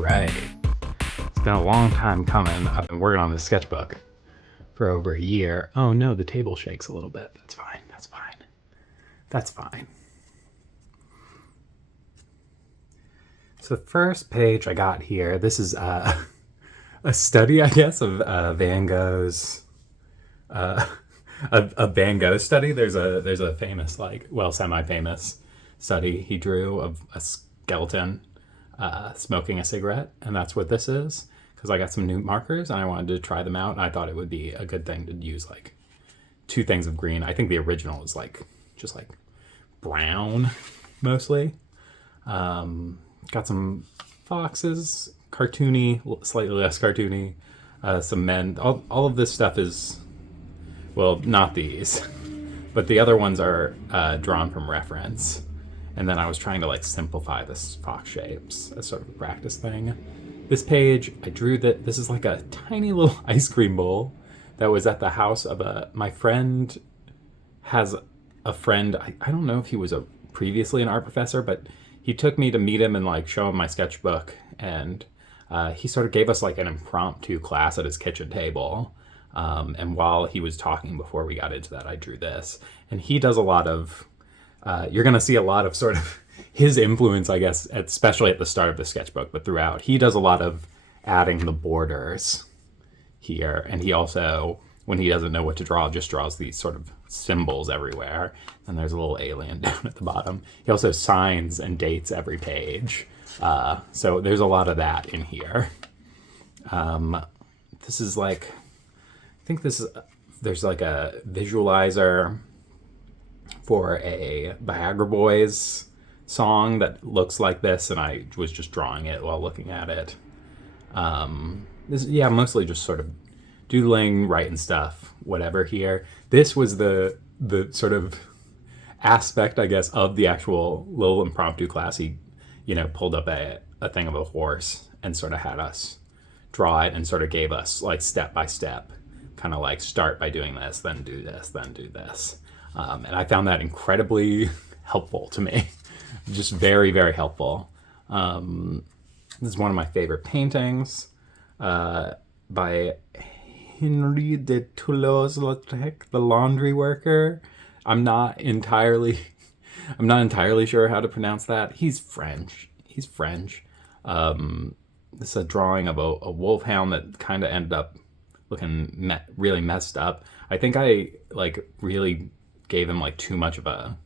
right. It's been a long time coming. I've been working on this sketchbook for over a year. Oh no, the table shakes a little bit. That's fine. That's fine. That's fine. So the first page I got here, this is a study, I guess, of Van Gogh's a Van Gogh study. There's a famous, semi-famous study he drew of a skeleton smoking a cigarette, and that's what this is. Because I got some new markers and I wanted to try them out, and I thought it would be a good thing to use like two things of green. I think the original is just brown mostly. Got some foxes, cartoony, slightly less cartoony. Some men. All of this stuff is, well, not these, but the other ones are drawn from reference. And then I was trying to simplify this fox shapes as sort of a practice thing. This page, I drew that. This is like a tiny little ice cream bowl that was at the house of my friend. Has a friend. I don't know if he was previously an art professor, but he took me to meet him and show him my sketchbook, and he sort of gave us an impromptu class at his kitchen table. And while he was talking before we got into that, I drew this. And he does a lot of, you're going to see a lot of sort of his influence, I guess, especially at the start of the sketchbook, but throughout. He does a lot of adding the borders here. And he also, when he doesn't know what to draw, just draws these sort of symbols everywhere. And there's a little alien down at the bottom. He also signs and dates every page. So there's a lot of that in here. This is I think this is, there's a visualizer for a Viagra Boys song that looks like this, and I was just drawing it while looking at it. Mostly just sort of doodling, writing stuff, whatever here. This was the sort of aspect, I guess, of the actual little impromptu class. He, pulled up a thing of a horse and sort of had us draw it and sort of gave us step by step, kind of start by doing this, then do this, then do this. And I found that incredibly helpful to me. Just very, very helpful. This is one of my favorite paintings by Henri de Toulouse-Lautrec, the laundry worker. I'm not entirely sure how to pronounce that. He's French. This is a drawing of a wolfhound that kind of ended up looking really messed up. I think I really gave him too much of a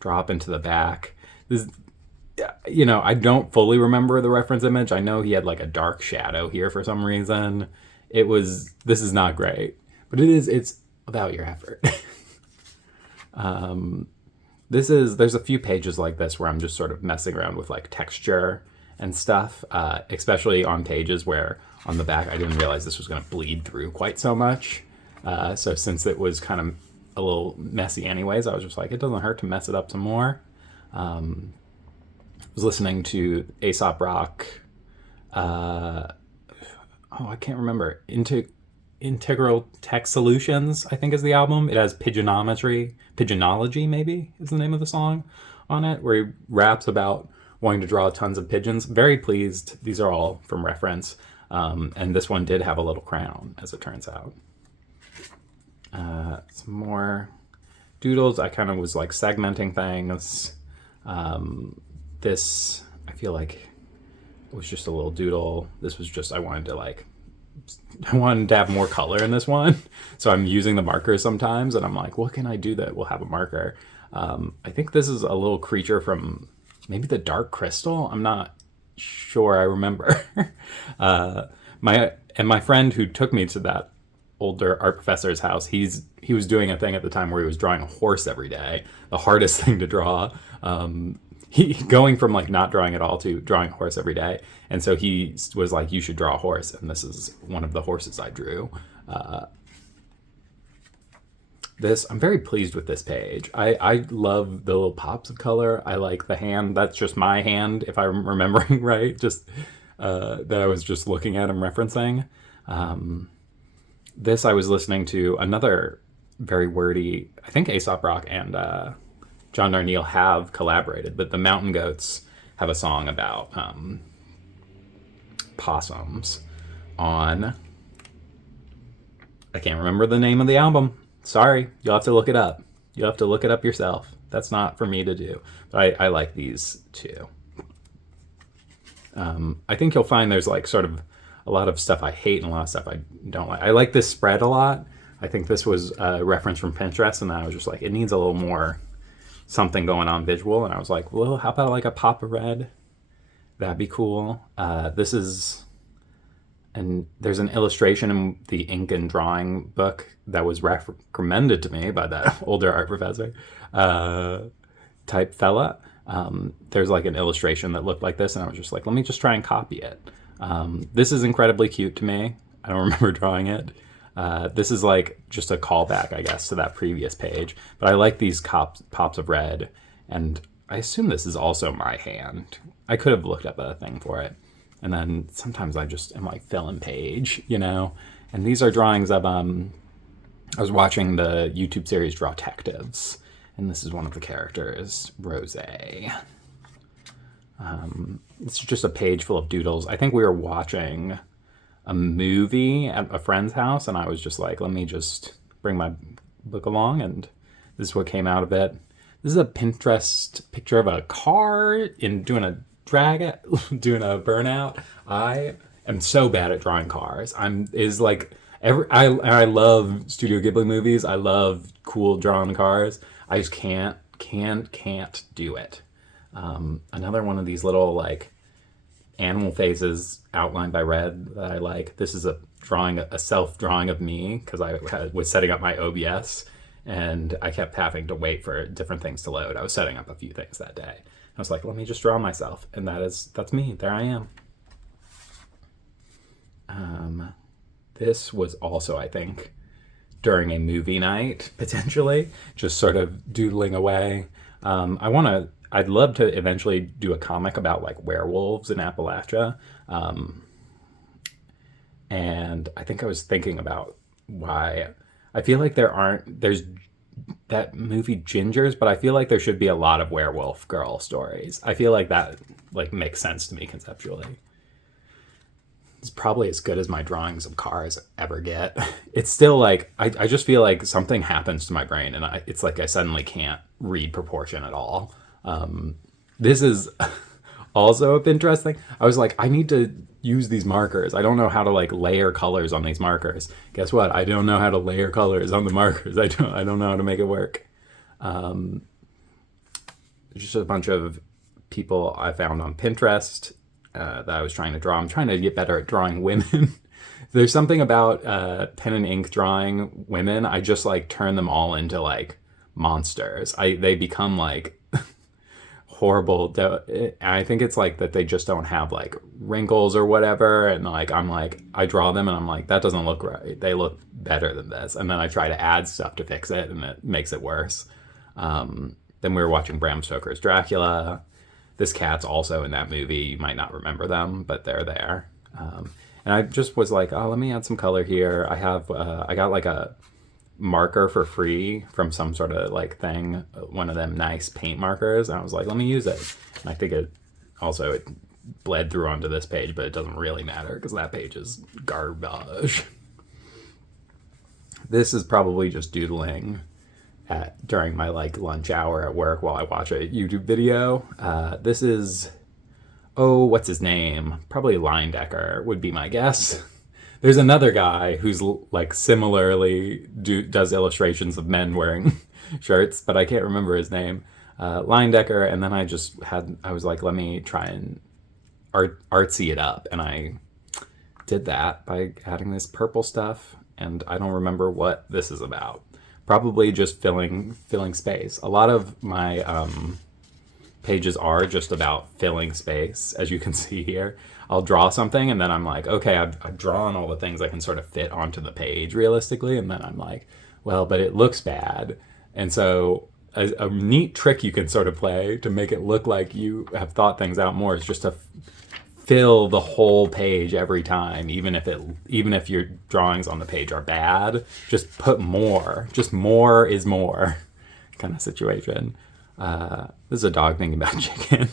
drop into the back. This, I don't fully remember the reference image. I know he had a dark shadow here for some reason. This is not great, but it's about your effort. There's a few pages like this where I'm just sort of messing around with texture and stuff, especially on pages where on the back I didn't realize this was going to bleed through quite so much. So since it was kind of a little messy anyways, I was just it doesn't hurt to mess it up some more. I was listening to Aesop Rock. I can't remember. Integral Tech Solutions, I think, is the album. It has Pigeonology maybe is the name of the song on it, where he raps about wanting to draw tons of pigeons. Very pleased. These are all from reference. And this one did have a little crown, as it turns out. Some more doodles. I kind of was segmenting things. This, I feel it was just a little doodle. This was just, I wanted to have more color in this one. So I'm using the markers sometimes, and I'm what can I do that will have a marker? I think this is a little creature from maybe the Dark Crystal. I'm not sure. I remember. My friend who took me to that older art professor's house, he was doing a thing at the time where he was drawing a horse every day, the hardest thing to draw. He going from not drawing at all to drawing a horse every day. And so he was you should draw a horse. And this is one of the horses I drew. I'm very pleased with this page. I love the little pops of color. I like the hand. That's just my hand, if I'm remembering right. Just that I was just looking at and referencing. This I was listening to another very wordy, I think Aesop Rock and John Darnielle have collaborated, but the Mountain Goats have a song about possums on, I can't remember the name of the album. Sorry, you'll have to look it up. You'll have to look it up yourself. That's not for me to do. But I like these too. I think you'll find there's like sort of a lot of stuff I hate and a lot of stuff I don't like. I like this spread a lot. I think this was a reference from Pinterest, and I was just like, it needs a little more something going on visual. And I was like, well, how about like a pop of red? That'd be cool. This is, and there's an illustration in the ink and drawing book that was recommended to me by that older art professor type fella. There's like an illustration that looked like this, and I was just like, let me just try and copy it. This is incredibly cute to me. I don't remember drawing it. This is like just a callback, I guess, to that previous page. But I like these pops of red, and I assume this is also my hand. I could have looked up a thing for it. And then sometimes I just am like fill in page, you know? And these are drawings of, I was watching the YouTube series Drawtectives, and this is one of the characters, Rose. It's just a page full of doodles. I think we were watching a movie at a friend's house, and I was just like, let me just bring my book along, and this is what came out of it. This is a Pinterest picture of a car in doing a doing a burnout. I am so bad at drawing cars. I love Studio Ghibli movies. I love cool drawn cars. I just can't do it. Another one of these little like animal faces outlined by red that I like. This is a self drawing of me because I was setting up my OBS, and I kept having to wait for different things to load. I was setting up a few things that day. I was like, let me just draw myself, and that's me. There I am. This was also, I think, during a movie night, potentially, just sort of doodling away. I'd love to eventually do a comic about like werewolves in Appalachia. And I think I was thinking about why I feel like there's that movie Gingers, but I feel like there should be a lot of werewolf girl stories. I feel like that like makes sense to me conceptually. It's probably as good as my drawings of cars ever get. It's still like, I just feel like something happens to my brain, and it's like I suddenly can't read proportion at all. This is also a Pinterest thing. I was like, I need to use these markers. I don't know how to like layer colors on these markers. Guess what? I don't know how to layer colors on the markers. I don't know how to make it work. Just a bunch of people I found on Pinterest that I was trying to draw. I'm trying to get better at drawing women. There's something about pen and ink drawing women. I just like turn them all into like monsters. They become like horrible. I think it's like that they just don't have like wrinkles or whatever, and like I'm like, I draw them and I'm like, that doesn't look right. They look better than this, and then I try to add stuff to fix it, and it makes it worse. Then we were watching Bram Stoker's Dracula. This cat's also in that movie. You might not remember them, but they're there. And I just was like, oh, let me add some color here. I got like a marker for free from some sort of like thing, one of them nice paint markers, and I was like, let me use it. And I think it bled through onto this page, but it doesn't really matter because that page is garbage. This is probably just doodling during my like lunch hour at work while I watch a YouTube video. This is, what's his name? Probably Leindecker would be my guess. There's another guy who's like similarly does illustrations of men wearing shirts, but I can't remember his name. Leindecker, and then I was like, let me try and artsy it up, and I did that by adding this purple stuff, and I don't remember what this is about. Probably just filling space. A lot of my pages are just about filling space, as you can see here. I'll draw something, and then I'm like, okay, I've drawn all the things I can sort of fit onto the page realistically, and then I'm like, well, but it looks bad. And so a neat trick you can sort of play to make it look like you have thought things out more is just to fill the whole page every time, even if your drawings on the page are bad. Just put more. Just more is more kind of situation. This is a dog thinking about chicken.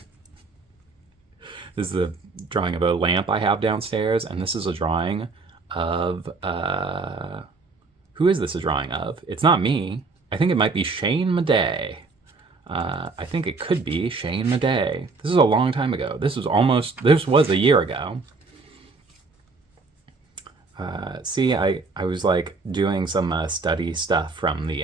This is a drawing of a lamp I have downstairs, and this is a drawing of who is this a drawing of? It's not me. I think it might be Shane Madej. I think it could be Shane Madej. This is a long time ago. This was a year ago. See, I was like doing some study stuff from the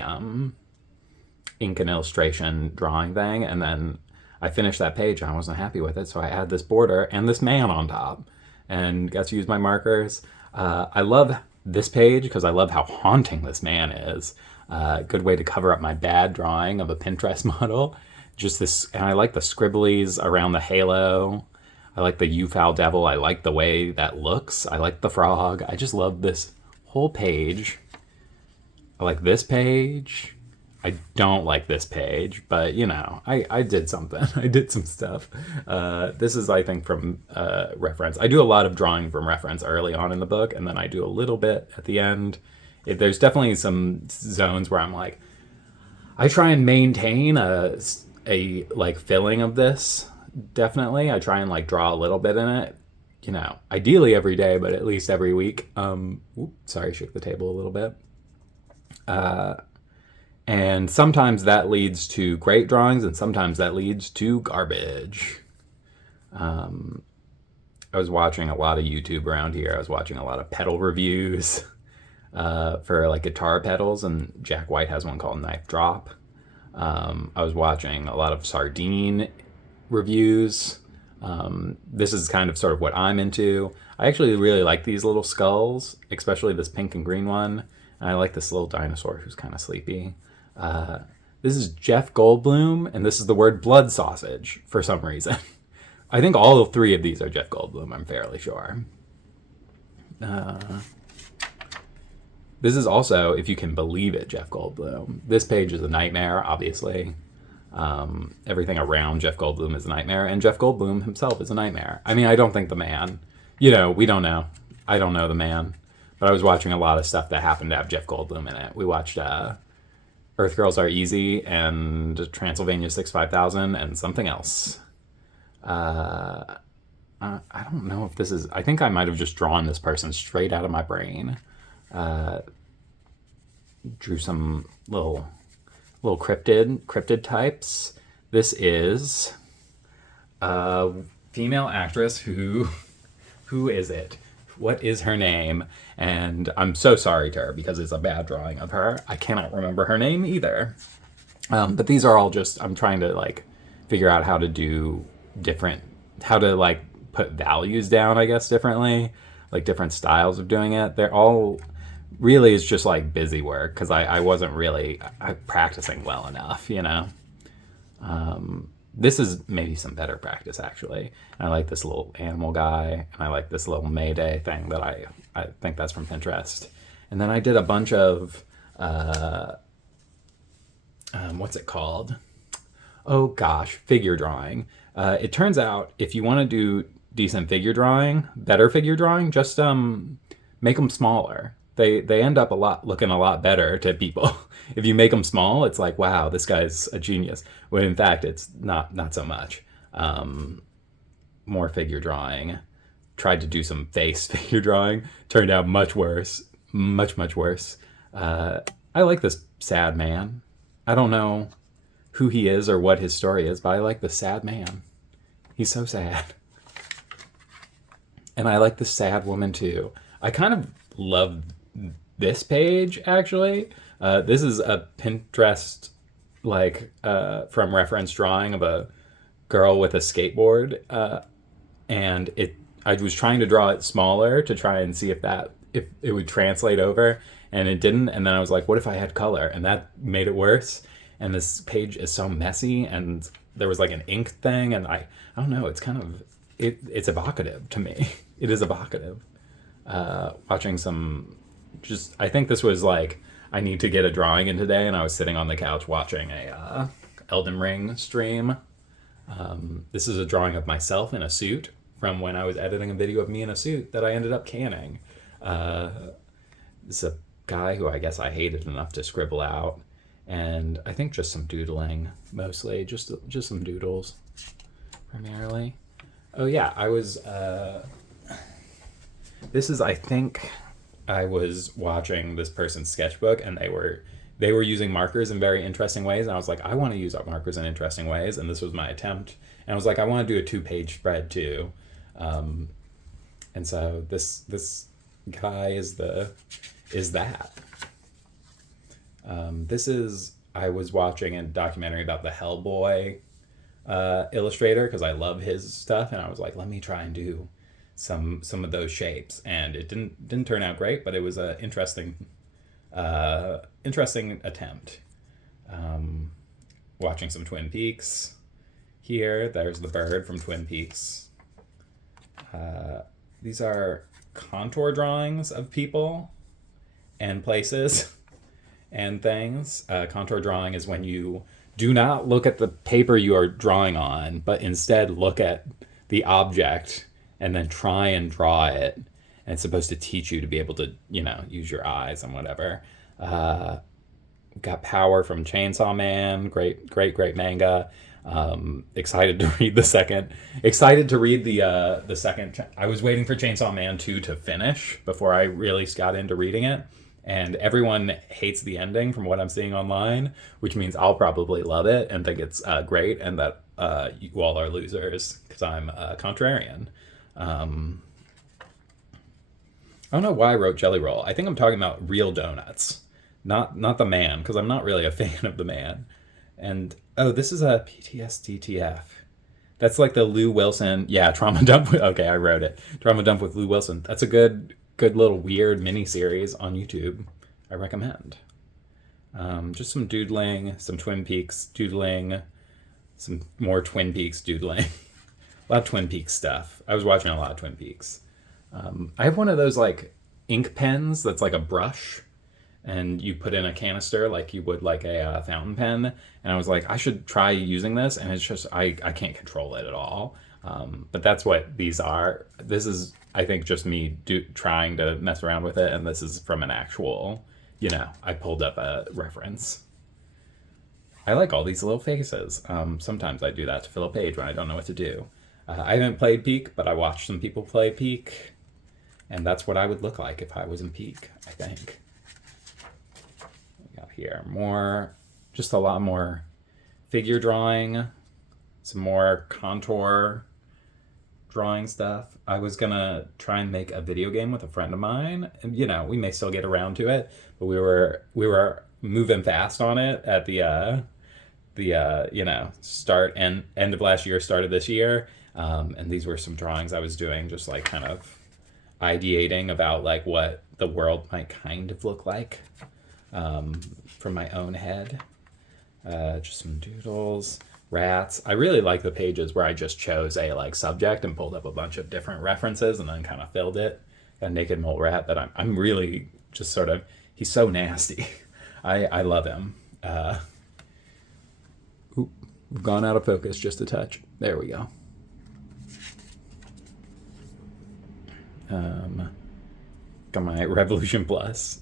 ink and illustration drawing thing, and then I finished that page and I wasn't happy with it, so I added this border and this man on top and got to use my markers. I love this page because I love how haunting this man is. Good way to cover up my bad drawing of a Pinterest model. Just this, and I like the scribblies around the halo. I like the U-foul devil. I like the way that looks. I like the frog. I just love this whole page. I like this page. I don't like this page, but you know, I did something. I did some stuff. This is, I think, from reference. I do a lot of drawing from reference early on in the book, and then I do a little bit at the end. There's definitely some zones where I'm like, I try and maintain a like filling of this. Definitely, I try and like draw a little bit in it. You know, ideally every day, but at least every week. Sorry, shook the table a little bit. And sometimes that leads to great drawings, and sometimes that leads to garbage. I was watching a lot of YouTube around here. I was watching a lot of pedal reviews for like guitar pedals, and Jack White has one called Knife Drop. I was watching a lot of sardine reviews. This is kind of sort of what I'm into. I actually really like these little skulls, especially this pink and green one. And I like this little dinosaur who's kind of sleepy. This is Jeff Goldblum, and this is the word blood sausage for some reason. I think all three of these are Jeff Goldblum, I'm fairly sure. This is also, if you can believe it, Jeff Goldblum. This page is a nightmare, obviously. Everything around Jeff Goldblum is a nightmare, and Jeff Goldblum himself is a nightmare. I mean, I don't think the man, you know, we don't know. I don't know the man. But I was watching a lot of stuff that happened to have Jeff Goldblum in it. We watched Earth Girls Are Easy and Transylvania 65000 and something else. I don't know if this is... I think I might have just drawn this person straight out of my brain. Drew some little cryptid types. This is a female actress who is it? What is her name? And I'm so sorry to her because it's a bad drawing of her. I cannot remember her name either. But these are all just, I'm trying to like figure out how to do how to like put values down, I guess, differently, like different styles of doing it. They're all really is just like busy work because I wasn't really practicing well enough, you know. This is maybe some better practice, actually. And I like this little animal guy, and I like this little Mayday thing that I think that's from Pinterest. And then I did a bunch of, what's it called? Oh gosh, figure drawing. It turns out if you want to do decent figure drawing, better figure drawing, just make them smaller. They end up looking a lot better to people. If you make them small, it's like, wow, this guy's a genius. When in fact, it's not so much. More figure drawing. Tried to do some face figure drawing. Turned out much worse. Much worse. I like this sad man. I don't know who he is or what his story is, but I like the sad man. He's so sad. And I like the sad woman too. I kind of love this page, actually. This is a Pinterest, like, from reference drawing of a girl with a skateboard. And I was trying to draw it smaller to try and see if it would translate over, and it didn't. And then I was like, what if I had color? And that made it worse. And this page is so messy, and there was like an ink thing, and I don't know, it's kind of, it's evocative to me. It is evocative. Watching some, I think this was like, I need to get a drawing in today, and I was sitting on the couch watching a Elden Ring stream. This is a drawing of myself in a suit from when I was editing a video of me in a suit that I ended up canning. This is a guy who I guess I hated enough to scribble out, and I think just some doodling, mostly, just some doodles, primarily. Oh yeah, I was. This is, I think, I was watching this person's sketchbook, and they were using markers in very interesting ways, and I was like, I want to use markers in interesting ways, and this was my attempt. And I was like, I want to do a 2-page spread too, and so this guy is that. This is I was watching a documentary about the Hellboy illustrator because I love his stuff, and I was like, let me try and do some of those shapes, and it didn't turn out great, but it was a interesting attempt. Watching some Twin Peaks here. There's the bird from Twin Peaks. These are contour drawings of people and places and things. Contour drawing is when you do not look at the paper you are drawing on, but instead look at the object and then try and draw it. And it's supposed to teach you to be able to, use your eyes and whatever. Got Power from Chainsaw Man. Great manga. Excited to read the second. Excited to read the second. I was waiting for Chainsaw Man 2 to finish before I really got into reading it. And everyone hates the ending from what I'm seeing online, which means I'll probably love it and think it's great, and that you all are losers because I'm contrarian. I don't know why I wrote Jelly Roll. I think I'm talking about real donuts, not the man, because I'm not really a fan of the man. And oh, this is a PTSDTF. That's like the Lou Wilson. Yeah, Trauma Dump. Okay, I wrote it. Trauma Dump with Lou Wilson. That's a good little weird mini series on YouTube. I recommend. Just some doodling, some Twin Peaks doodling, some more Twin Peaks doodling. A lot of Twin Peaks stuff. I was watching a lot of Twin Peaks. I have one of those like ink pens that's like a brush, and you put in a canister like you would like a fountain pen. And I was like, I should try using this, and it's just I can't control it at all. But that's what these are. This is, I think, just me trying to mess around with it, and this is from an actual, I pulled up a reference. I like all these little faces. Sometimes I do that to fill a page when I don't know what to do. I haven't played Peak, but I watched some people play Peak, and that's what I would look like if I was in Peak, I think. We got here just a lot more figure drawing, some more contour drawing stuff. I was gonna try and make a video game with a friend of mine, and we may still get around to it, but we were moving fast on it at the start and end of last year, start of this year. And these were some drawings I was doing, just like kind of ideating about like what the world might kind of look like from my own head. Just some doodles, rats. I really like the pages where I just chose a like subject and pulled up a bunch of different references and then kind of filled it. A naked mole rat that I'm really just sort of, he's so nasty. I love him. We've gone out of focus just a touch. There we go. Got my Revolution Plus.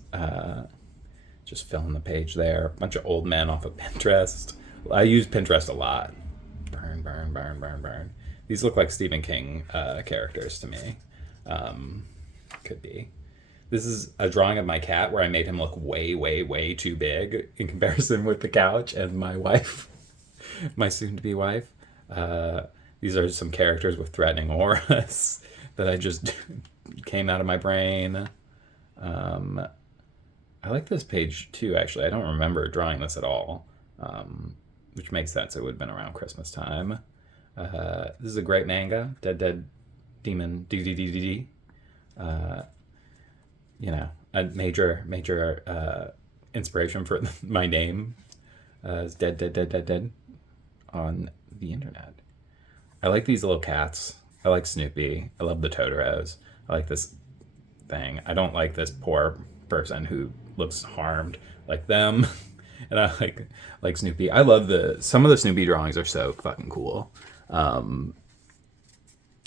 Just filling the page there. Bunch of old men off of Pinterest. I use Pinterest a lot. Burn. These look like Stephen King characters to me. Could be. This is a drawing of my cat where I made him look way too big in comparison with the couch and my wife, my soon-to-be wife. These are some characters with threatening auras that I just came out of my brain. I like this page too, actually. I don't remember drawing this at all, which makes sense. It would have been around Christmas time. This is a great manga, Dead Demon DDDD. A major inspiration for my name is dead on the internet. I like these little cats. I like Snoopy. I love the Totoros. I like this thing. I don't like this poor person who looks harmed like them. And I like Snoopy. I love some of the Snoopy drawings are so fucking cool. I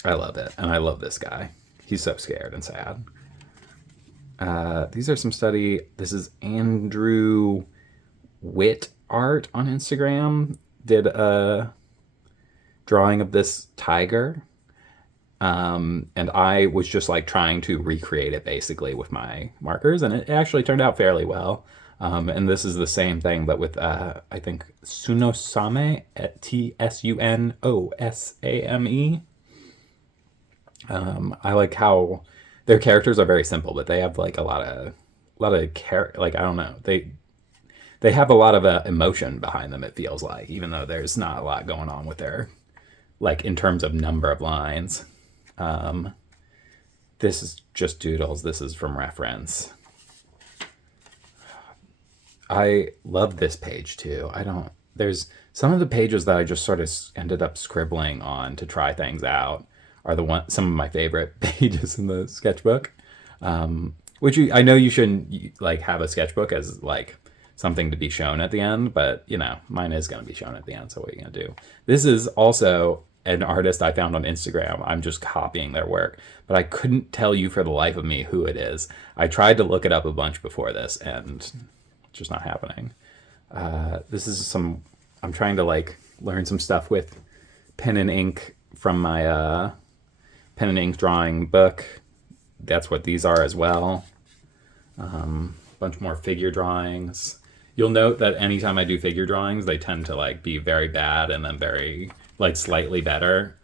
love it. And I love this guy. He's so scared and sad. These are some study. This is Andrew Witt Art on Instagram. Did a drawing of this tiger. And I was just like trying to recreate it basically with my markers, and it actually turned out fairly well. And this is the same thing, but with I think Sunosame, Tsunosame. I like how their characters are very simple, but they have like like I don't know, they have a lot of emotion behind them. It feels like, even though there's not a lot going on with their, like, in terms of number of lines. This is just doodles. This is from reference. I love this page too. There's some of the pages that I just sort of ended up scribbling on to try things out are some of my favorite pages in the sketchbook. Which I know you shouldn't like have a sketchbook as like something to be shown at the end, but you know, mine is going to be shown at the end. So what are you going to do? This is also an artist I found on Instagram. I'm just copying their work, but I couldn't tell you for the life of me who it is. I tried to look it up a bunch before this, and it's just not happening. This is I'm trying to like learn some stuff with pen and ink from my pen and ink drawing book. That's what these are as well. Bunch more figure drawings. You'll note that anytime I do figure drawings, they tend to like be very bad and then very like slightly better.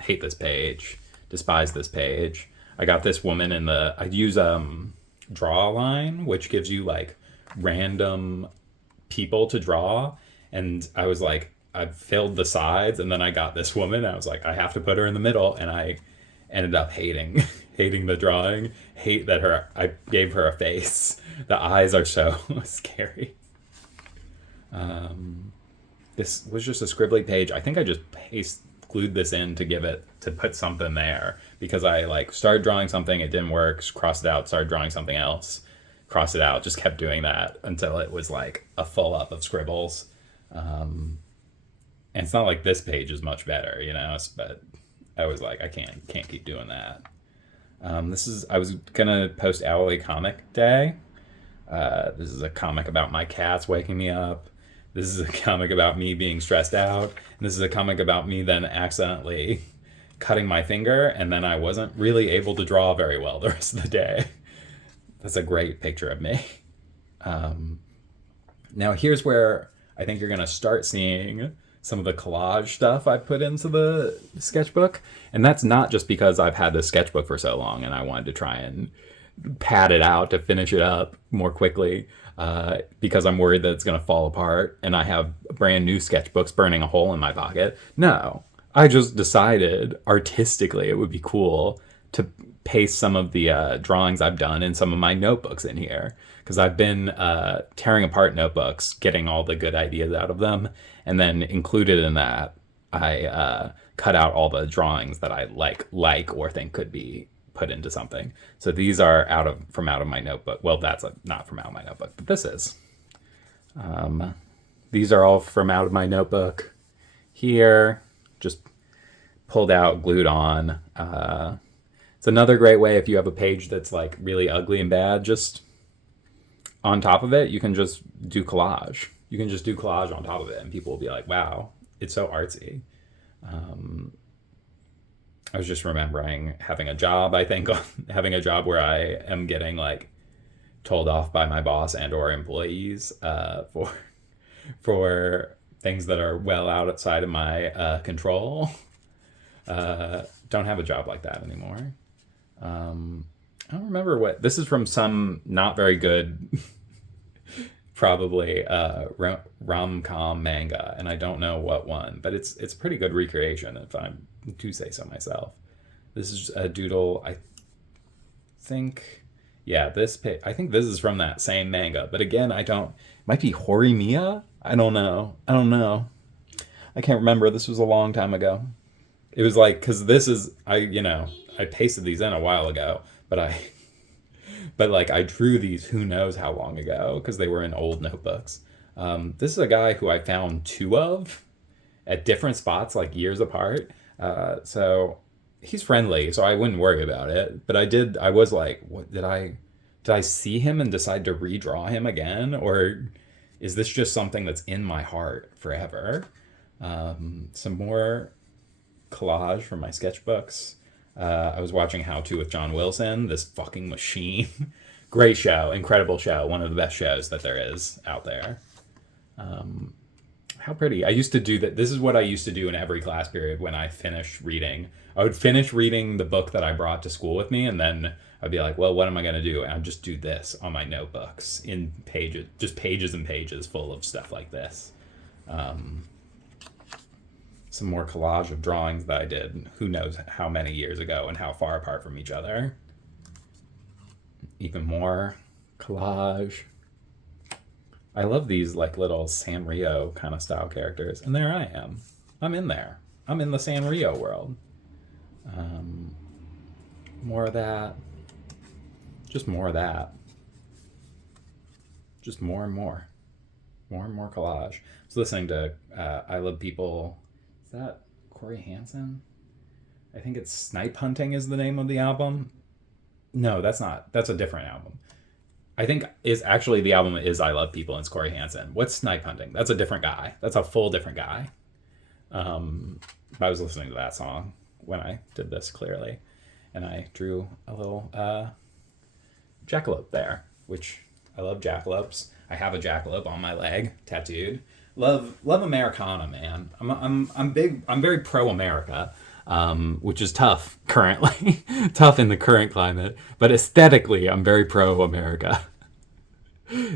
Hate this page. Despise this page. I got this woman I use draw line, which gives you like random people to draw, and I was like, I filled the sides, and then I got this woman. I was like, I have to put her in the middle, and I ended up hating the drawing. Hate that I gave her a face. The eyes are so scary. This was just a scribbly page. I think I just glued this in to put something there, because I like started drawing something, it didn't work, crossed it out, started drawing something else, crossed it out, just kept doing that until it was like a full up of scribbles. And it's not like this page is much better, you know, but I was like, I can't keep doing that. I was gonna post Owly Comic Day. This is a comic about my cats waking me up. This is a comic about me being stressed out. And this is a comic about me then accidentally cutting my finger, and then I wasn't really able to draw very well the rest of the day. That's a great picture of me. Now here's where I think you're gonna start seeing some of the collage stuff I put into the sketchbook. And that's not just because I've had this sketchbook for so long and I wanted to try and pad it out to finish it up more quickly, because I'm worried that it's going to fall apart and I have brand new sketchbooks burning a hole in my pocket. No, I just decided artistically it would be cool to paste some of the drawings I've done in some of my notebooks in here, because I've been tearing apart notebooks, getting all the good ideas out of them, and then included in that, I cut out all the drawings that I like or think could be put into something. So these are from out of my notebook. Well, that's not from out of my notebook, but this is. These are all from out of my notebook. Here, just pulled out, glued on. It's another great way if you have a page that's like really ugly and bad, just on top of it, you can just do collage. You can just do collage on top of it, and people will be like, wow, it's so artsy. I was just remembering having a job, I think, having a job where I am getting like told off by my boss and or employees for things that are well outside of my control. Don't have a job like that anymore. I don't remember what this is from. Some not very good probably rom-com manga, and I don't know what one, but it's a pretty good recreation if I do say so myself. This is a doodle, I think. Yeah, I think this is from that same manga, but again, might be Horimiya? I don't know. I can't remember. This was a long time ago. It was like, because this is, I pasted these in a while ago, but I drew these who knows how long ago, because they were in old notebooks. This is a guy who I found two of at different spots, like years apart. So he's friendly, so I wouldn't worry about it. But I was like, what did I see him and decide to redraw him again? Or is this just something that's in my heart forever? Some more collage from my sketchbooks. I was watching How To with John Wilson, this fucking machine. Great show, incredible show, one of the best shows that there is out there. How pretty. I used to do that. This is what I used to do in every class period when I finished reading. I would finish reading the book that I brought to school with me, and then I'd be like, well, what am I going to do? And I'd just do this on my notebooks in pages, just pages and pages full of stuff like this. Some more collage of drawings that I did, who knows how many years ago and how far apart from each other. Even more collage. I love these like little Sanrio kind of style characters. And there I am. I'm in there. I'm in the Sanrio world. More of that. Just more of that. Just more and more. More and more collage. I was listening to I Love People. Is that Corey Hansen? I think it's Snipe Hunting is the name of the album. No, that's not. That's a different album. I think is actually the album is I Love People and it's Corey Hansen. What's Snipe Hunting? That's a different guy. That's a full different guy. I was listening to that song when I did this clearly. And I drew a little jackalope there, which I love jackalopes. I have a jackalope on my leg, tattooed. Love Americana, man. I'm very pro America. Which is tough currently, tough in the current climate, but aesthetically, I'm very pro-America.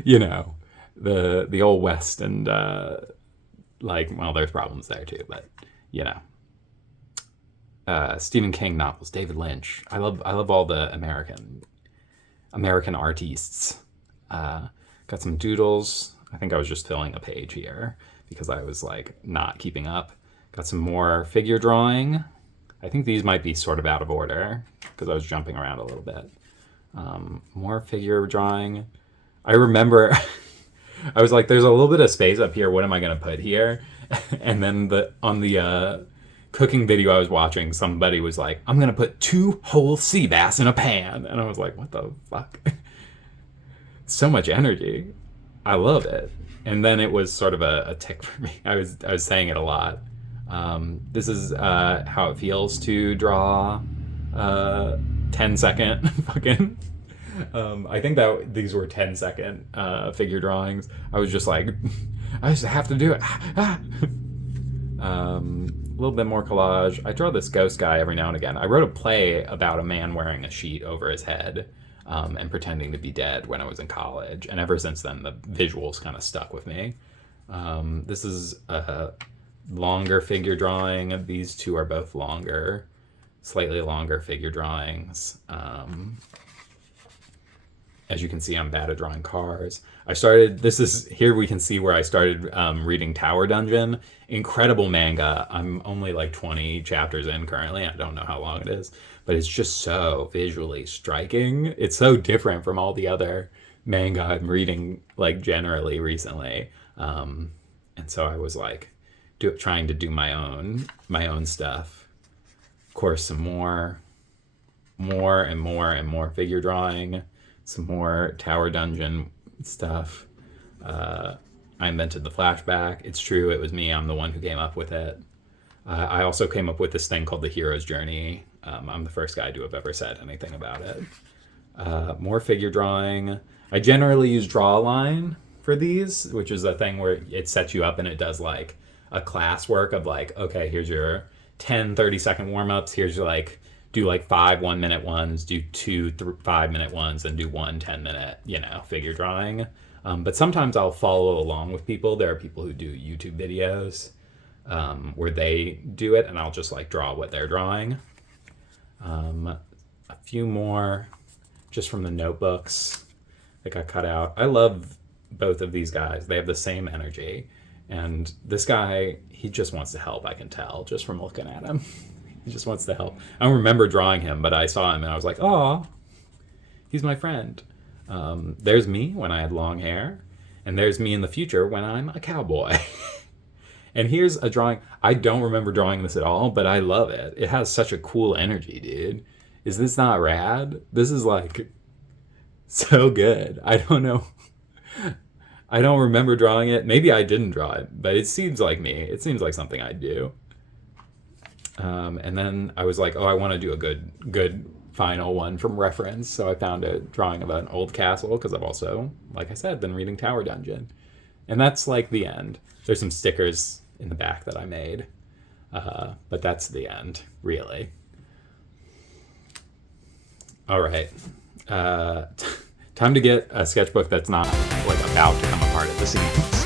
You know, the old West and, well, there's problems there too, but, you know. Stephen King novels, David Lynch. I love all the American artists. Got some doodles. I think I was just filling a page here because I was, like, not keeping up. Got some more figure drawing. I think these might be sort of out of order because I was jumping around a little bit. More figure drawing. I remember I was like, there's a little bit of space up here. What am I going to put here? And then on the cooking video I was watching, somebody was like, I'm going to put 2 whole sea bass in a pan. And I was like, what the fuck? So much energy. I love it. And then it was sort of a tick for me. I was saying it a lot. This is how it feels to draw 10-second fucking. I think that these were 10-second figure drawings. I was just like, I just have to do it. A little bit more collage. I draw this ghost guy every now and again. I wrote a play about a man wearing a sheet over his head and pretending to be dead when I was in college. And ever since then, the visuals kind of stuck with me. This is a longer figure drawing. These two are both longer, slightly longer figure drawings. As you can see, I'm bad at drawing cars. Here we can see where I started reading Tower Dungeon. Incredible manga. I'm only like 20 chapters in currently. I don't know how long it is, but it's just so visually striking. It's so different from all the other manga I'm reading, like generally recently. And so I was like, trying to do my own stuff. Of course, some more figure drawing. Some more Tower Dungeon stuff. I invented the flashback. It's true, it was me. I'm the one who came up with it. I also came up with this thing called the hero's journey. I'm the first guy to have ever said anything about it. More figure drawing. I generally use draw a line for these, which is a thing where it sets you up and it does like a class work of like, okay, here's your 10, 30-second warm-ups. Here's your like, do like 5 1-minute ones, do 2 5-minute ones, and do 1 10-minute, figure drawing. But sometimes I'll follow along with people. There are people who do YouTube videos where they do it, and I'll just like draw what they're drawing. A few more just from the notebooks that got cut out. I love both of these guys. They have the same energy. And this guy, he just wants to help, I can tell, just from looking at him. He just wants to help. I don't remember drawing him, but I saw him and I was like, oh, he's my friend. There's me when I had long hair, and there's me in the future when I'm a cowboy. And here's a drawing. I don't remember drawing this at all, but I love it. It has such a cool energy, dude. Is this not rad? This is like so good. I don't know. I don't remember drawing it. Maybe I didn't draw it, but it seems like me. It seems like something I'd do. And then I was like, oh, I want to do a good final one from reference. So I found a drawing of an old castle because I've also, like I said, been reading Tower Dungeon. And that's like the end. There's some stickers in the back that I made. But that's the end, really. All right. Time to get a sketchbook that's not like about to come apart at the seams.